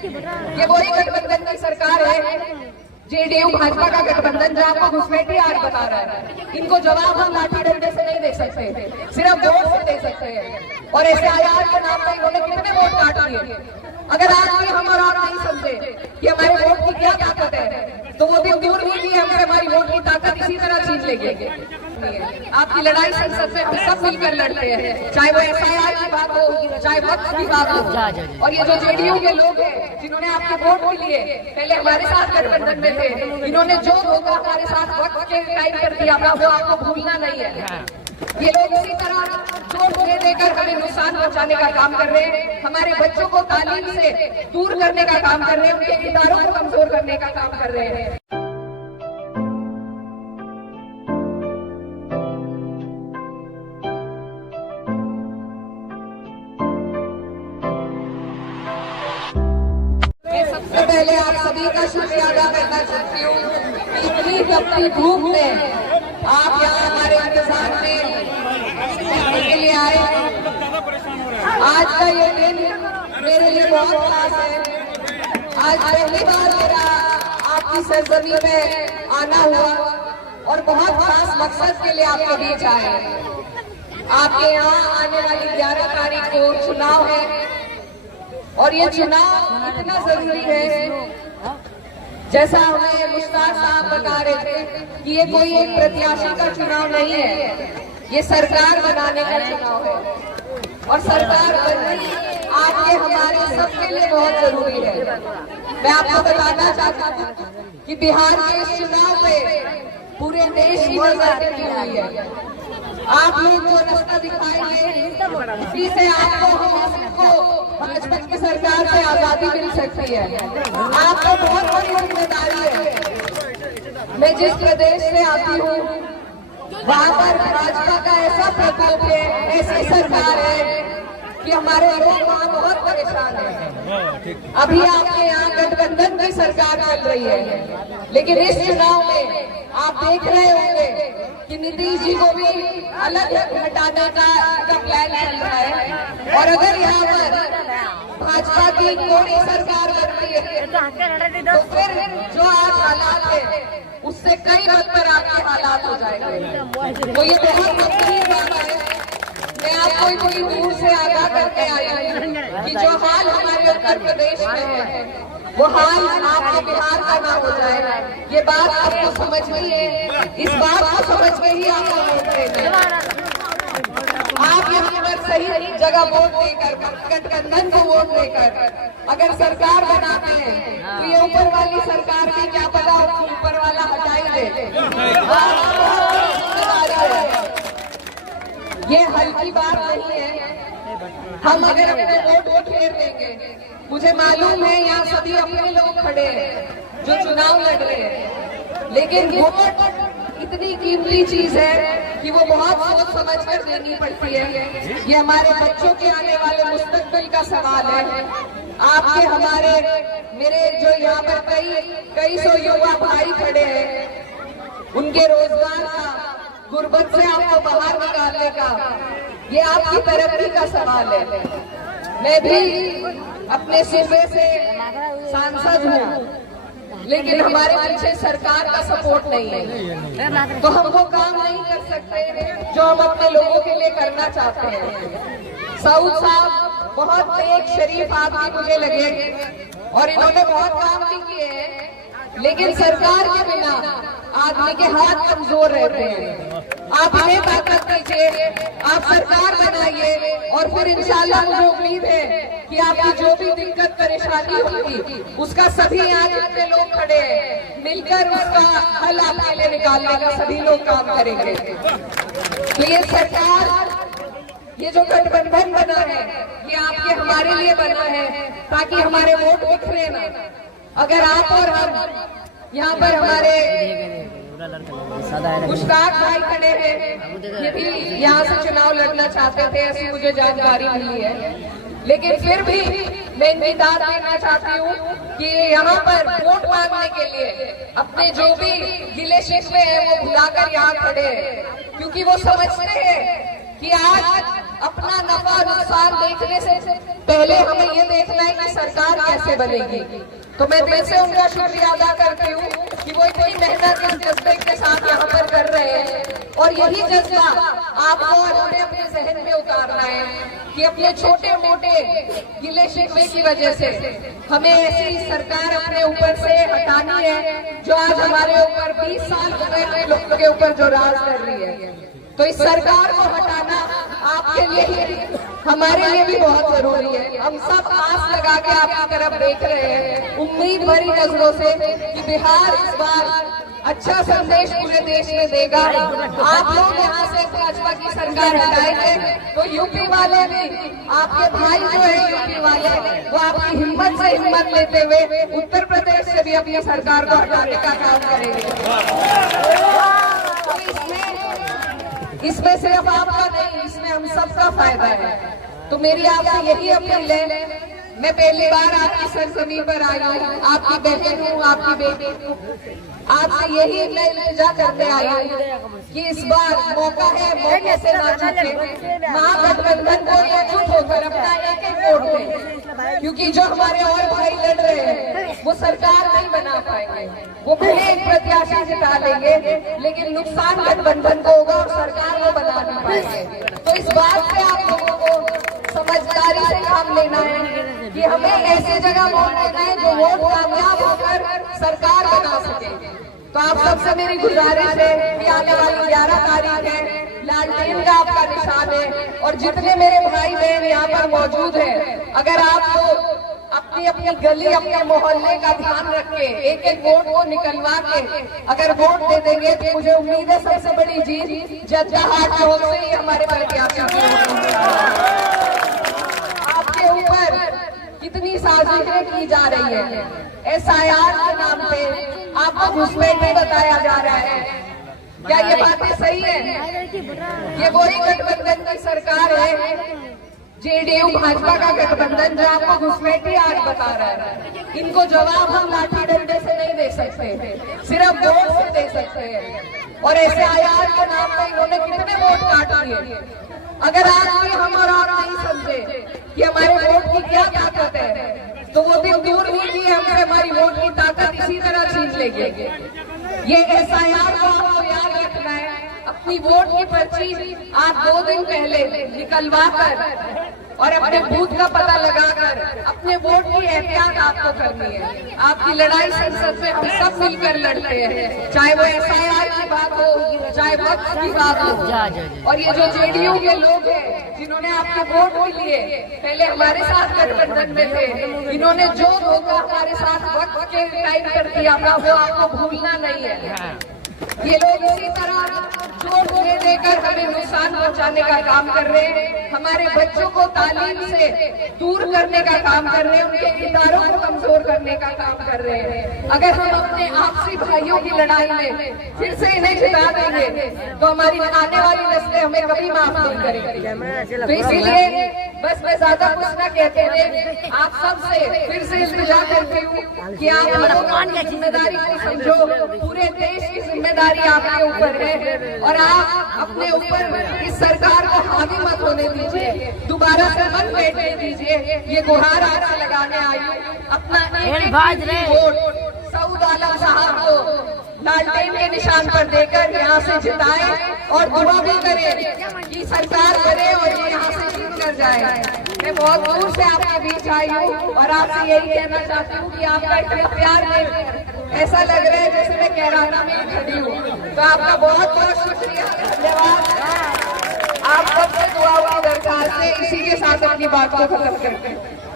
ये वही गठबंधन की सरकार है, जेडीयू भाजपा का गठबंधन, जो आपको घुसपैठी आज बता रहा है। इनको जवाब हम लाठी डंडे से नहीं दे सकते, सिर्फ वोट से दे सकते हैं। और SIR के नाम पर इन्होंने कितने वोट काट लिए। अगर आज भी हम और आप नहीं समझे कि हमारे वोट की क्या ताकत है, तो वो दिन दूर नहीं है हमें हमारी वोट की ताकत इसी तरह छीन लेंगे। आपकी लड़ाई संसद में हम सब मिलकर लड़ते हैं, चाहे वो SIR की बात हो, चाहे वक्त की बात हो। और ये जो जेडीयू के लोग हैं जिन्होंने आपके वोट के लिए पहले हमारे साथ गठबंधन में थे, इन्होंने जो धोखा हमारे साथ वक्त के टाइम कर दिया वो आपको भूलना नहीं है। ये लोग इसी तरह चोट दे देकर हमें नुकसान पहुंचाने का काम कर रहे हैं, हमारे बच्चों को तालीम से दूर करने का काम कर रहे हैं, उनके इदारों को कमजोर करने का काम कर रहे हैं। सबसे पहले आप सभी का शुक्रिया अदा करना चाहती हूँ। इतनी तपती धूप में आप यहाँ हमारे इंतजार में के लिए आए। आज का ये दिन मेरे लिए बहुत खास है। आज पहली बार मेरा आपकी सरजमी में आना हुआ और बहुत खास मकसद के लिए आपके बीच आए। आपके यहाँ आने वाली 11 तारीख को चुनाव है और ये चुनाव इतना जरूरी है, जैसा हमें मुश्ताक साहब बता रहे थे कि ये कोई एक प्रत्याशी का चुनाव नहीं है, ये सरकार बनाने का चुनाव है। और सरकार बननी आपके हमारे सबके लिए बहुत जरूरी है। मैं आपको बताना चाहता हूँ कि बिहार के इस चुनाव में पूरे देश की नजर टिकी हुई है। आप लोग जो रास्ता दिखाएंगे इसी से आपको हम सबको भाजपा की सरकार से आजादी मिल सकती है। आपको बहुत बड़ी जिम्मेदारी है। मैं जिस प्रदेश से आती हूँ वहाँ पर भाजपा का ऐसा प्रकोप है, ऐसी सरकार है कि हमारे लोग वहाँ बहुत परेशान हैं। अभी आपके यहाँ गठबंधन की सरकार चल रही है, लेकिन इस चुनाव में आप देख रहे होंगे कि नीतीश जी को भी अलग हटाने का प्लान चल रहा है। और अगर यहाँ पर भाजपा की कोई सरकार बनती है तो फिर जो आज हालात है उससे कई बदतर आपके हालात हो जाएंगे। तो ये बहुत गंभीर बात है। मैं आपको इतनी दूर से आगाह करके आई हूँ कि जो हाल हमारे उत्तर प्रदेश में है वो हाल आपके बिहार का ना हो जाए। ये बात आपको समझ में है, इस बात को समझ में ही आपको वोट देना। आप यहाँ पर सही जगह वोट देकर, गठबंधन को वोट देकर अगर सरकार बनाते हैं तो ये ऊपर वाली सरकार भी क्या पता ऊपर वाला हटाई दे। ये हल्की बात नहीं है। हम अगर अपने वोट फेर देंगे, मुझे मालूम है यहाँ सभी अपने लोग खड़े हैं जो चुनाव लड़ रहे हैं, लेकिन वोट इतनी कीमती चीज है कि वो बहुत सोच समझ कर देनी पड़ती है। ये हमारे बच्चों के आने वाले मुस्तकबिल का सवाल है। आपके हमारे मेरे जो यहाँ पर कई सौ युवा भाई खड़े हैं, उनके रोजगार का, गुर्बत से आपको बाहर निकालने का, ये आपकी तरक्की का सवाल है। मैं भी अपने सूबे से सांसद हूँ, लेकिन हमारे पीछे सरकार का सपोर्ट नहीं है, तो हम वो काम नहीं कर सकते जो हम अपने लोगों के लिए करना चाहते हैं। सऊद साहब बहुत नेक शरीफ आदमी मुझे लगे और इन्होंने बहुत काम भी किए हैं, लेकिन सरकार के बिना आदमी के हाथ कमजोर रहते हैं। आप इन्हें ताकत दीजिए, आप सरकार बनाइए और फिर इंशाल्लाह मुझे उम्मीद है कि आपकी जो भी दिक्कत परेशानी होगी उसका सभी यहाँ जितने लोग खड़े हैं मिलकर उसका हल आपके लिए निकालने का सभी लोग काम करेंगे। तो ये सरकार, ये जो गठबंधन बना है ये आपके हमारे लिए बना है ताकि हमारे वोट बिखरे ना। अगर आप और हम यहाँ पर हमारे मुश्ताक भाई खड़े हैं, ये भी यहाँ से चुनाव लड़ना चाहते थे, ऐसी मुझे जानकारी मिली है, लेकिन फिर भी मैं इनकी दाद देना चाहती हूँ कि यहाँ पर वोट मांगने के लिए अपने जो भी गिले शिकवे हैं वो भुलाकर यहाँ खड़े हैं, क्योंकि वो समझते हैं कि आज अपना नफा नुकसान देखने से पहले हमें ये देखना है कि सरकार कैसे बनेगी। तो मैं दिल से उनका शुक्रिया अदा करती हूँ कि वो इतनी मेहनत इस जज्बे के साथ यहाँ पर कर रहे हैं। और यही जज्बा आपको और हमें अपने जहन में उतारना है कि अपने छोटे मोटे गिले शिकवे की वजह से हमें ऐसी सरकार अपने ऊपर से हटानी है जो आज हमारे ऊपर 20 साल पहले लोगों के ऊपर जो राज कर रही है। तो इस सरकार को हटाना आपके लिए ही हमारे लिए भी बहुत जरूरी है। हम सब आस लगा के आपकी तरफ देख रहे हैं उम्मीद भरी नजरों से कि बिहार इस बार अच्छा संदेश पूरे देश में देगा। आप लोग यहाँ से भाजपा की सरकार हटाएंगे तो यूपी वाले भी, आपके भाई जो है यूपी वाले, वो आपकी हिम्मत से हिम्मत लेते हुए उत्तर प्रदेश से भी अपनी सरकार को हटाने का काम करेंगे। तो इसमें सिर्फ आपका नहीं, इसमें हम सबका फायदा है। तो मेरी आपसे यही अपील है, मैं पहली बार आपकी सरजमीन पर आई हूँ, आपकी बहन हूँ, आपकी बेटी हूँ, आपसे यही मैं इल्तिजा करने आई हूँ कि इस बार मौका है, मौके से ना चूके। महागठबंधन को एकजुट होकर अपना एक एक वोट दें, क्योंकि जो हमारे और भाई लड़ रहे हैं वो सरकार नहीं बना पाएंगे। वो भले एक प्रत्याशी जिता लेंगे लेकिन नुकसान गठबंधन को होगा और सरकार वो बना नहीं पाएंगे। तो इस बात पे आप लोगों को समझदारी से काम लेना है कि हमें ऐसी जगह वोट देना है जो वोट कामयाब होकर सरकार बना सके। तो आप सबसे मेरी गुजारिश है कि आने वाली 11 तारीख है, लालटेन का आपका निशान है और जितने मेरे भाई बहन यहाँ पर मौजूद हैं, अगर आप तो अपनी अपनी गली, अपने मोहल्ले का ध्यान रख के एक एक वोट को निकलवा के अगर वोट दे देंगे तो मुझे उम्मीद है सबसे बड़ी जीत जद्दाहाट चौक से ही हमारे प्रत्याशी आपके ऊपर कितनी साजिशें की जा रही है। SIR के नाम पे आपको घुसपैठ बताया जा रहा है। क्या ये बातें सही है? ये वही गठबंधन की सरकार है, JDU भाजपा का गठबंधन, जो आपको घुसपैठी आज बता रहा है। इनको जवाब हम लाठी डंडे से नहीं दे सकते, सिर्फ वोट से दे सकते हैं। और SIR के नाम पे इन्होंने कितने वोट काट दिए। अगर आज भी हम और आप नहीं समझे कि हमारे वोट की क्या ताकत है तो वो दिन दूर नहीं कि हमसे हमारी वोट की ताकत इसी तरह छीन लेंगे। ये SIR को आपको याद रखना है। अपनी वोट की पर्ची आप 2 दिन पहले निकलवा कर और अपने बूथ का पता लगाकर अपने वोट की एहतियात आपको करनी है। आपकी लड़ाई संसद में हम सब मिलकर लड़ते हैं, चाहे वो SIR की बात हो, चाहे वक्त की बात हो। और ये जो JDU के लोग हैं जिन्होंने आपके वोट भी लिए, पहले हमारे साथ गठबंधन में थे, इन्होंने जो धोखा हमारे साथ वक्त के टाइम पर किया था वो आपको भूलना नहीं है। ये लोग इसी तरह जोर दे देकर हमें नुकसान पहुंचाने का काम कर रहे हैं, हमारे बच्चों को तालीम से दूर करने का काम कर रहे हैं, उनके इदारों को कमजोर करने का काम कर रहे हैं। अगर हम अपने आपसी भाइयों की लड़ाई में फिर से इन्हें जिता देंगे तो हमारी आने वाली नस्लें हमें कभी माफ नहीं करेंगी। तो इसीलिए बस मैं ज्यादा कुछ न कहते हुए आप सबसे फिर से इल्तिजा करती हूँ कि आप लोगों की जिम्मेदारी को समझो। पूरे देश की जिम्मेदारी आपके ऊपर है और आप अपने ऊपर इस सरकार को हावी मत होने दीजिए, दोबारा से मत बैठने दीजिए। ये गुहार आपसे लगाने आई हूँ, अपना एक वोट सऊद आलम साहब को लालटेन के निशान पर देकर यहाँ से जिताए और दुआ भी करे कि सरकार करे और ये यहाँ से जीत कर जाए। मैं बहुत दूर से आपके बीच आई हूँ और आपसे यही कहना चाहती हूँ कि आपका इतना प्यार नहीं, ऐसा लग रहा है जैसे मैं कैराना में खड़ी हूँ। तो आपका बहुत बहुत शुक्रिया, धन्यवाद। आप सबसे दुआओं की दरखास्त है, इसी के साथ अपनी बात को खत्म करते हैं।